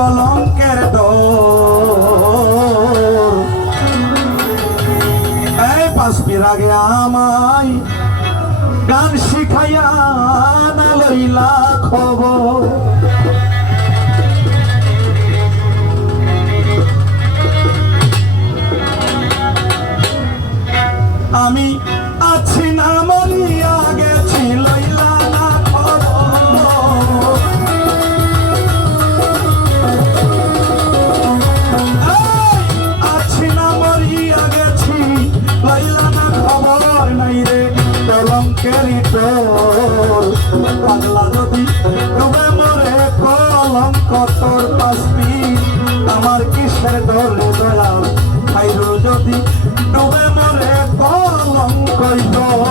কলঙ্কের ডোর। এই পাঁচপির আগে আমায় গান শিখাইয়া না লইলা খবর। আমি আছি না মরিয়া গেছি লইলা না খবর। আছি না মরিয়া গেছি লইলা না খবর। নাই রে কলঙ্কেরই তোর, পাগলা যদি ডুবে মরে কলঙ্ক তোর পাসবি। আমার কিসের ডর দয়া খাইরু যদি ডুবে মরে কলঙ্কই তোর।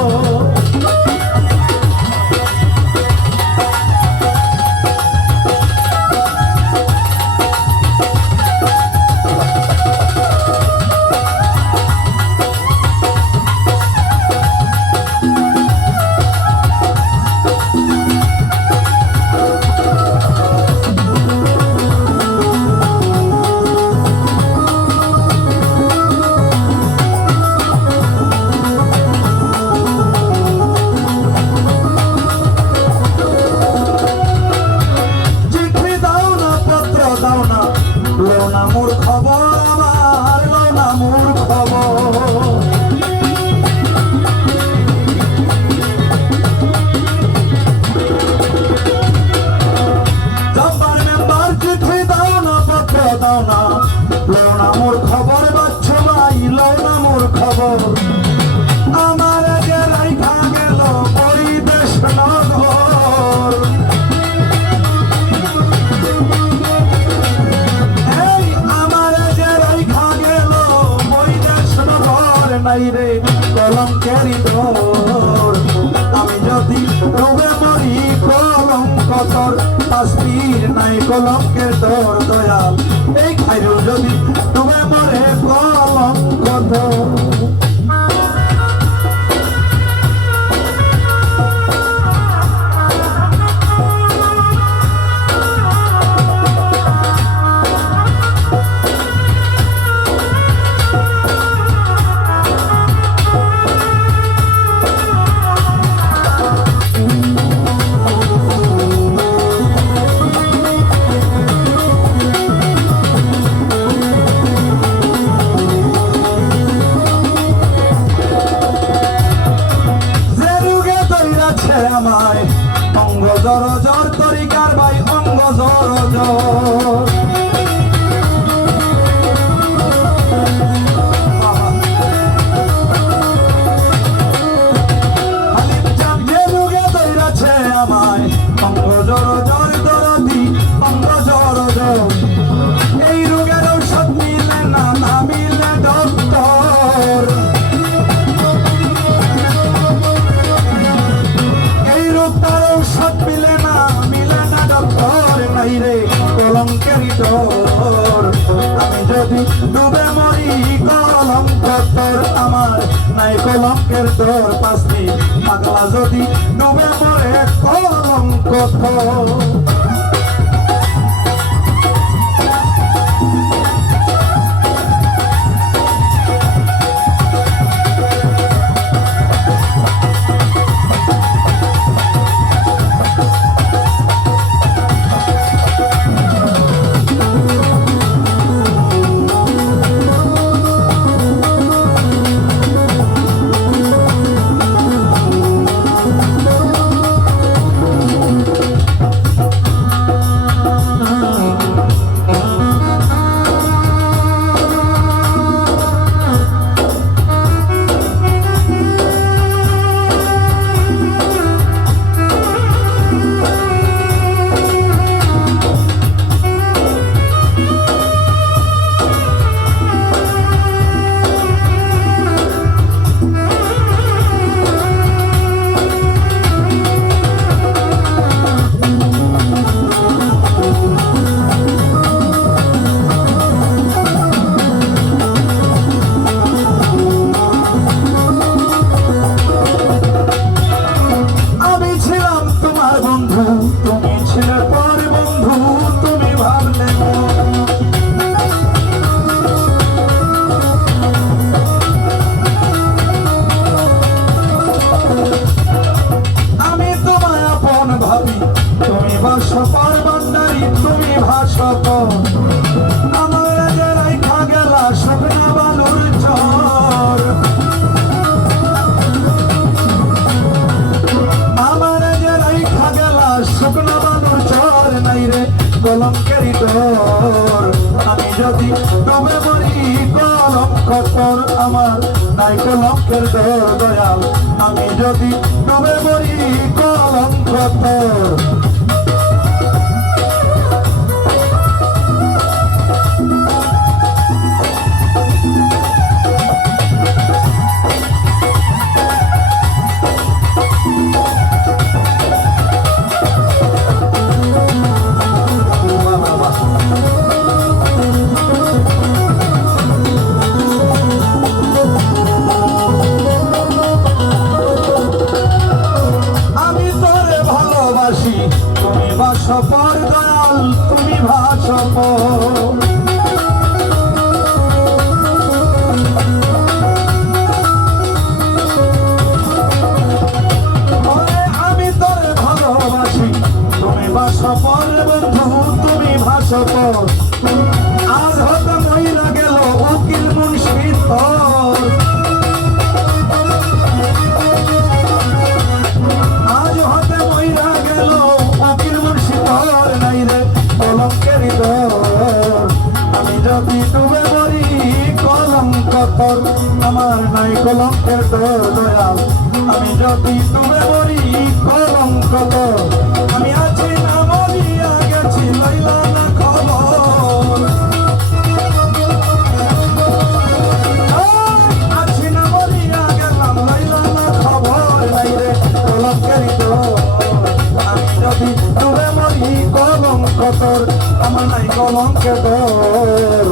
মোর খবর আমার লোনা মোর খবর। জব্বার মেম্বার চিঠি দাও না পত্র দাও না লোনা মোর খবর। বাচ্চা ভাই লোনা মোর খবর। আমার যে রাইখা গেল পরিবেশ নগর। নাই রে কলঙ্কেরই ডোর। আমি যদি ডুবে মরি কলঙ্ক তোর পাসবির। নাই কলঙ্কের ডোর দয়াল এই খাইরু যদি ডুবে মরে কলঙ্ক তোর। আমায় অঙ্গ জর জর তরিকার ভাই অঙ্গ জর জর। যে রোগে দৌড়াছে আমায় অঙ্গ জর জর দরদি অঙ্গ জর জর। এই রোগের ঔষধ মিলে না না মিলে ডক্টর। ঔষধ মিলে না ডক্টর। নাই রে কলঙ্কেরই ডোর। আমি যদি ডুবে মরি কলঙ্ক তোর। আমার নাই কলঙ্কের ডোর পাসবি। পাগলা যদি ডুবে মরে কলঙ্ক তোর। পর আমার যে রাইখা গেলা শুকনা বালুর চর আমার যে রাইখা গেলা শুকনা বালুর চর নাই রে কলঙ্কেরই তোর আমি যদি ডুবে মরি কলঙ্ক তোর আমার নাই কলঙ্কের তোর দয়াল আমি যদি ডুবে মরি কলঙ্ক তোর তুমি ভাসপর দয়াল তুমি ভাসপর আমি তোরে ভালোবাসি তুমি ভাসপর বন্ধু তুমি ভাসপর আজ হতে মহিলা গেল উকিল মুন্সি তোর আজ হতে মহিলা গেল কলঙ্কেরই তোর আমি যদি ডুবে মরি কলঙ্ক তোর আমার নাই কলঙ্কের তোর দয়াল আমি যদি ডুবে মরি কলঙ্ক তোর আমি আছি না মরিয়া গেছি লইলা না খবর আছি না মরিয়া গেলাম লইলা না খবর নাই রে কলঙ্কেরই তোর আমি যদি ডুবে মরি কলঙ্ক তোর আমার নাই কলঙ্ক তোর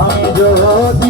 আমি যদি